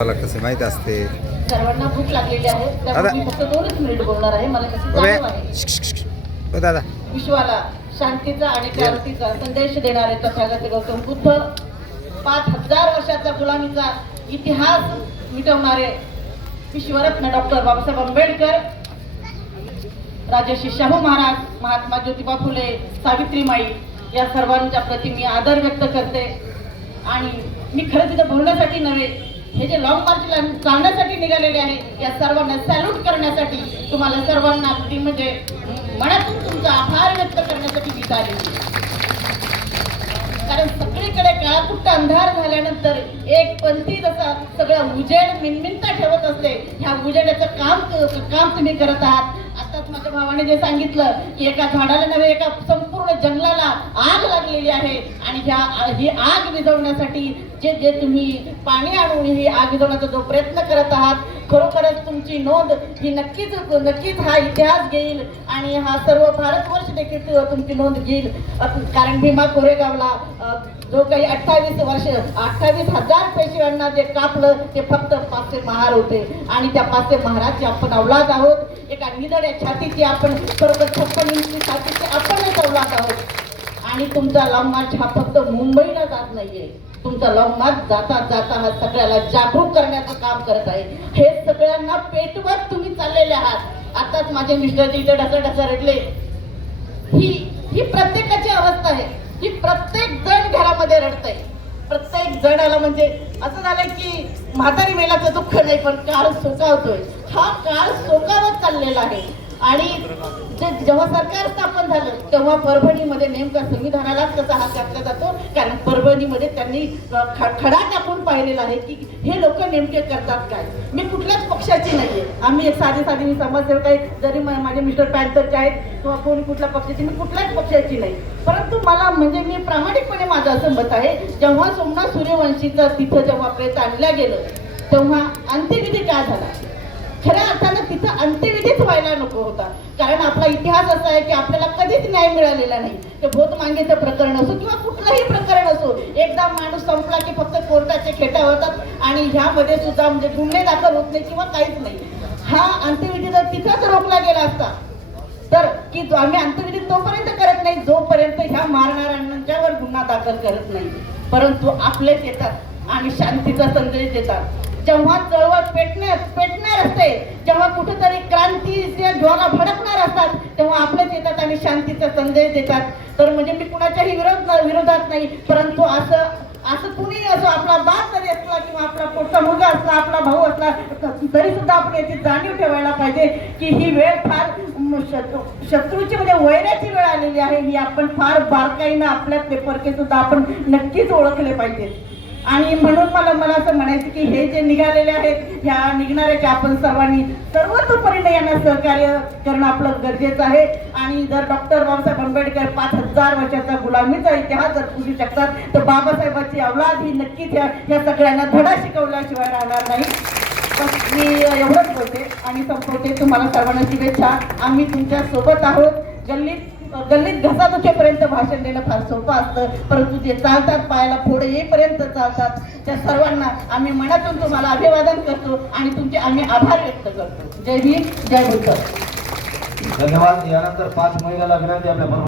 मला कसं माहिती असते? सर्वांना भूक लागलेली आहे. दादा. मी फक्त दोनच मिनिट बोलणार आहे. मला जाणीव आहे. ओ दादा. विश्वाला शांतीचा आणि क्रांतीचा संदेश देणारे तथागत गौतम बुद्ध पाच हजार वर्षाचा गुलामीचा इतिहास मिटवणारे विश्वरत्न डॉक्टर बाबासाहेब आंबेडकर राजर्षी शाहू महाराज महात्मा ज्योतिबा फुले सावित्रीमाई या सर्वांच्या प्रती मी आदर व्यक्त करते. आणि मी खरं तिथं बोलण्यासाठी नव्हे हे जे लॉंग मार्चला चालण्यासाठी निघालेले आहे या सर्वांना सॅल्यूट करण्यासाठी तुम्हाला सर्वांना अगदी म्हणजे मनातून तुमचा आभार व्यक्त करण्यासाठी मी आलेली कारण सगळीकडे काळापुट्ट अंधार झाल्यानंतर एक पंथी जसा सगळ्या उजेड मिनमिनता ठेवत असते ह्या उजेडाचं काम काम तुम्ही करत आहात. आताच माझ्या भावाने जे सांगितलं की एका झाडाला नव्हे एका संपूर्ण जंगलाला आग लागलेली आहे आणि ह्या ही आग विझवण्यासाठी जे जे तुम्ही पाणी आणून ही आग विझवण्याचा जो प्रयत्न करत आहात खरोखरच तुमची नोंद ही नक्कीच नक्कीच हा इतिहास घेईल आणि हा सर्व भारतवर्ष देखील तुमची नोंद घेईल. कारण भीमा कोरेगावला जो काही अठ्ठावीस वर्ष अठ्ठावीस हजार पेशव्यांना जे कापलं ते फक्त पाचशे महार होते. आणि त्या पाचशे महाराजचे आपण अवलाद आहोत. एका निधड्या छातीची आपण खरोखर छप्पन इंची छातीची आपणच अवलाद आहोत. आणि तुमचा लॉंग मार्च हा फक्त मुंबईला जात नाहीये. तुमचा लग्नात जाता जाता हा सगळ्याला जागरूक करण्याचं काम करत आहे. हे सगळ्यांना पेटवत तुम्ही चाललेले आहात. आताच माझे मिस्टर इथे ढसा ढसा रडले. ही ही प्रत्येकाची अवस्था आहे. ही प्रत्येक जण घरामध्ये रडतंय. प्रत्येक जणाला म्हणजे असं झालं की म्हातारी मेलाचं दुःख नाही पण काळ सोकावतोय. हा काळ सोकावत चाललेला आहे. आणि जेव्हा सरकार स्थापन झालं तेव्हा परभणीमध्ये नेमका संविधानालाच कसा हात घातला जातो? कारण परभणीमध्ये त्यांनी ख- खडा टाकून पाहिलेला आहे की हे लोक नेमके करतात काय? मी कुठल्याच पक्षाची नाहीये. आम्ही एक साधी साधी मी समाजसेवक आहे. जरी माझे मिस्टर पॅन्थरचे आहेत किंवा कोणी कुठल्या पक्षाची मी कुठल्याच पक्षाची नाही. परंतु मला म्हणजे मी प्रामाणिकपणे माझं असं मत आहे जेव्हा सोमनाथ सूर्यवंशीचं तिथं जेव्हा प्रेत आणलं गेलं तेव्हा अंत्यविधी काय झाला? खऱ्या अर्थानं तिथं अंत्यविधीच व्हायला नको होता. कारण आपला इतिहास असा आहे की आपल्याला कधीच न्याय मिळालेला नाही. ते भोत मांगेचं प्रकरण असो किंवा कुठलंही प्रकरण असो एकदा माणूस संपला की फक्त कोर्टाचे खेटा होतात आणि ह्यामध्ये सुद्धा म्हणजे गुन्हे दाखल होत नाही किंवा काहीच नाही. हा अंत्यविधी जर तिथंच रोखला गेला असता तर की आम्ही अंत्यविधी तोपर्यंत करत नाही जोपर्यंत ह्या मारणाऱ्यांच्यावर गुन्हा दाखल करत नाही. परंतु आपलेच येतात आणि शांतीचा संदेश देतात. जेव्हा चळवळ पेटणार पेटणार असते जेव्हा कुठेतरी क्रांती ज्वाला भडकणार असतात तेव्हा आपलेच येतात आणि शांतीचा संदेश देतात. तर म्हणजे मी कुणाच्याही विरोध विरोधात नाही परंतु असं असं कुणी असो आपला बाप जरी असला किंवा आपला पोटचा मुलगा असला आपला भाऊ असला तरी सुद्धा आपण याची जाणीव ठेवायला पाहिजे की ही वेळ फार शत्रूची म्हणजे वैराची वेळ आलेली आहे ही आपण फार बारकाईनं आपल्या पेपरके सुद्धा आपण नक्कीच ओळखले पाहिजे आणि म्हणून मला मला असं म्हणायचं की हे जे निघालेले आहेत ह्या निघणाऱ्याच्या आपण सर्वांनी सर्वतोपरीने यांना सहकार्य करणं आपलं गरजेचं आहे. आणि जर डॉक्टर बाबासाहेब आंबेडकर पाच हजार वर्षाचा गुलामीचा इतिहास जर पुरू शकतात तर बाबासाहेबांची अवलाद ही नक्कीच या या सगळ्यांना धडा शिकवल्याशिवाय राहणार नाही. बस मी एवढंच बोलते आणि संपवते. तुम्हाला सर्वांना शुभेच्छा. आम्ही तुमच्यासोबत आहोत. गल्लीत गल्लीत घसा दुखे भाषण देणं फार सोपं असतं. परंतु जे चालतात पायाला फोड येईपर्यंत चालतात. त्या सर्वांना आम्ही मनातून तुम्हाला अभिवादन करतो आणि तुमचे आम्ही आभार व्यक्त करतो. जय हिंद जय बुद्ध. धन्यवाद. यानंतर पाच महिला विनंती आपल्या